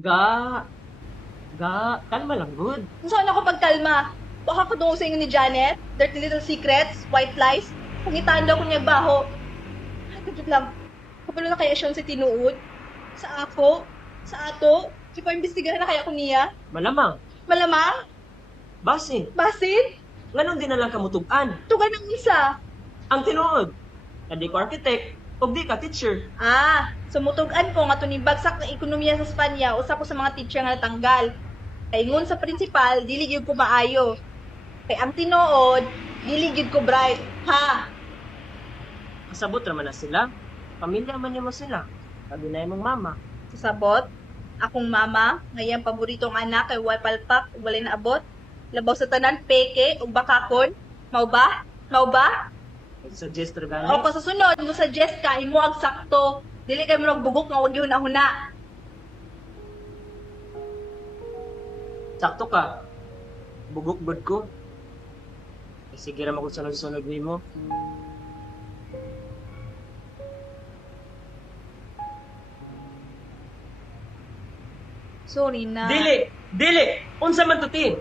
Ga, kalma lang, good. Saan ako pagkalma? Baka ko sa inyo ni Janet, dirty little secrets, white lies, pangitaan daw ko niya baho. Ay, kajut lang. Kapalo na kaya siya sa tinuod? Sa ako? Sa ato? Si paimbestigahan na kaya ko niya? Malamang, Malamang? base, Basin? nganon din na lang kamutugan. Tugan ng isa. Ang tinuod, na di ko architect, o di ka teacher. Sumutugan ko nga ni bagsak ng ekonomiya sa Espanya, usa ko sa mga teacher nga natanggal. Kay ngun sa principal, dili gyud ko maayo. Kay ang tinuod, dili gyud ko bright. Ha? Kasabot naman na sila. Pamilya man niya mo sila. Sabi na mong mama. Sasabot, akong mama, ngayang paboritong anak kay Wapalpak, walay na abot. Labaw sa tanan, peke, ug bakakon. Mao ba? Mao ba? Suggest ro gani. O pa sa sunod, mo suggest ka, imo ag sakto. Dili kay mo bugok nga wag huna-huna. Sakto ka. Bugok bud ko. Eh, sige ra kung sunod-sunod mo. Sorry na. Dili! Unsa man tutin?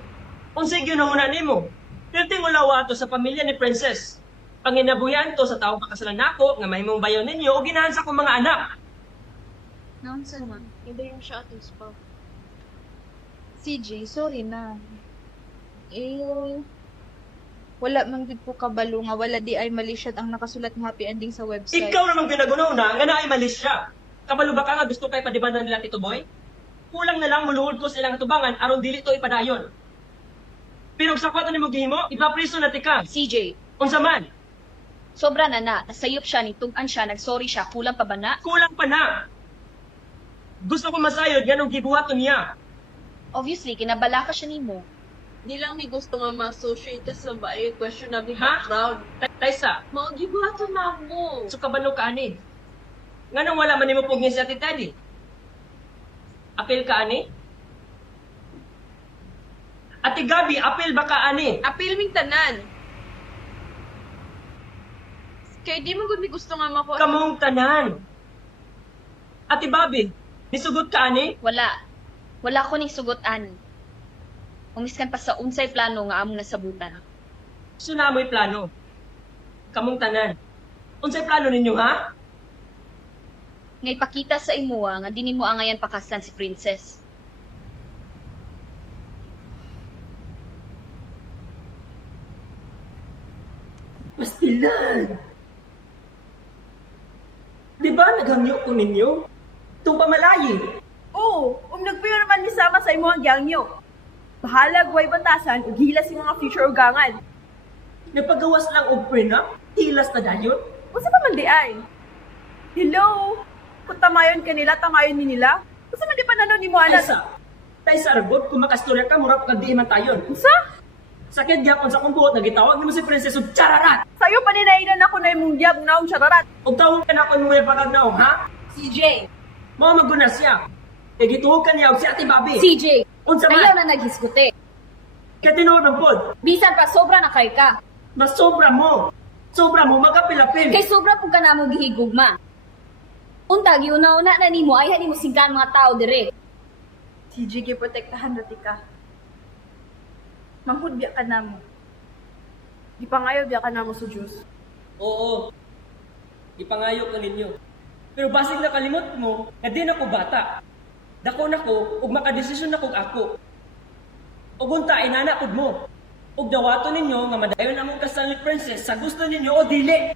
Unsa gyud na muna nimo? Perting ulawa to sa pamilya ni Princess. Panginabuyan to sa taong pakasalan nako nga may mong bayaw ninyo o ginahan sa akong mga anak. Nonsense man. Hindi yung siya atos pa. CJ, sorry na. Wala man gid ko kabalo nga wala di ay malisyad ang nakasulat ng happy ending sa website. Ikaw namang ginagunaw nga na ay malis siya. Kabalo ba ka nga gusto kay padibanan nila Tito Boy? Kulang na lang muluhod ko silang tubangan aron dili to ipadayon. Pero sa kwato nimo gihimo, ipapriso na tika. CJ, Unsa man? sobra na na. Nasayop siya, nitugan siya, nagsorry siya. Kulang pa ba na? Kulang pa na. Gusto ko masayod ganong gibuhaton niya. Obviously, kinabala ka siya nimo. Di lang may gusto nga ma-associate sa bahay questionable Ha? background. Taysa, Magibuhato na ako. so kabalo ka ani. Nganong wala man nimo pugni sa titali? Apil ka ani? Ate Gabi, apil ba ka ani? Apil ming tanan. Kaya di mo gud mi gusto nga mako. Kamong tanan. Ate Bobby, nisugot ka ani? Wala. Wala ko ning sugot-an. Umiskan pa sa unsay plano nga among nasabutan. Gusto na mo'y plano. Kamong tanan. Unsay plano ninyo ha? Ngay pakita sa imuha nga dini mo angayan pakaslan si Princess. Pastilan! Di ba naghamyo ko ninyo? Itong pamalayi. Oo, nagpuyo naman ni sama sa imo ang gyangyo. Bahalag way batasan ug hila si mga future ugangan. Nagpagawas lang og prenup? Hilas na dayon? Unsa pa man di ay? Hello? Kung tamayon kanila, tamayon ni nila. Unsa man di pa nano nimo anak? Taysa argot, kung makastorya ka, murap kag di man tayon. Unsa? Sakit gyapon sa kong buot, nagitawag nimo si Princess og chararat! Sayo pa ninainan ako na imong gyab naong syararat. Og tawag ka na ako mo pagagnaog, ha? CJ, Mao maguna siya. E gituhog ka niya og si Ate Bobby. CJ, Unsa ayaw man? na naghisgote. Kaya tinuod ng pod. Bisan pa sobra na kay ka. Mas sobra mo. Sobra mo, magapilapil. Kay sobra pug ka namo gihigugma. Unta giuna-una na nimo ay mo singgan mga tao dire. CJ giprotektahan rati ka. Manghud biya ka namo. Gipangayo biya ka namo sa Diyos. Oo. Ipangayo ka ninyo. Pero basig na kalimot mo, na di na ko bata. Dako na ko, ug makadesisyon na kog ako. Ug unta inanapod mo. Ug dawato ninyo nga madayon among kasal ni Princess sa gusto ninyo o dili.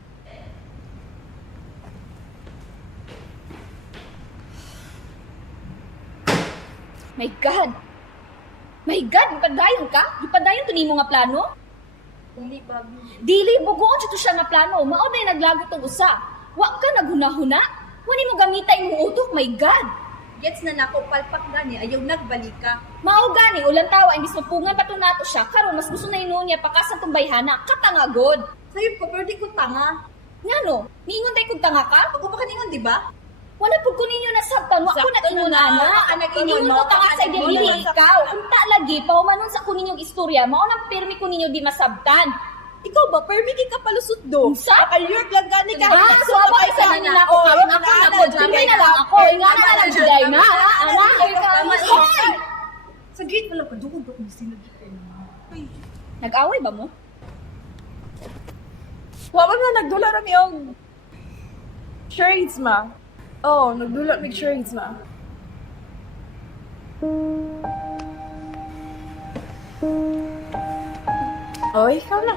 My God! My God! Ipadayon ka? Ipadayon to nimo nga plano? Dili babi. Dili, bugoon siya to siya nga plano. Mao na naglagot og usa. Wa ka naghuna-huna? Wani mo gamitay mo utok, my God! Gets na nako palpak gani ayaw nagbalik ka. Mao gani, ulang tawa, imbis mapungan pa to nato siya, karon mas gusto na inuon niya pakasan tong bayhana. Katangagod! Sayop ko pero di ko tanga. Ngano? Niingon tay kung tanga ka? Ako pa kaningon di ba? Wala pud ko ninyo nasabtan, wa ko na Sakto ingon na na. ana. Anak Ingon ingon, mo no? tanga sa Anak dili ingon, ikaw. Unta lagi pa manon sa kuninyong istorya, mao nang pirmi ko ninyo di masabtan. Ikaw ba, permiki ka palusot do? Unsa? Akalyurt lang gani ka. So aba isa na nila ako. Karon ako na po. Dili na lang ako. Nga na lang juday na. Ana, ay ka. Hoy! Sa gate wala pa, dukod ko sila. Nag-away ba mo? Wa man na nagdula rami og charades ma. Oh, nagdula mig charades ma. Oh, ikaw na.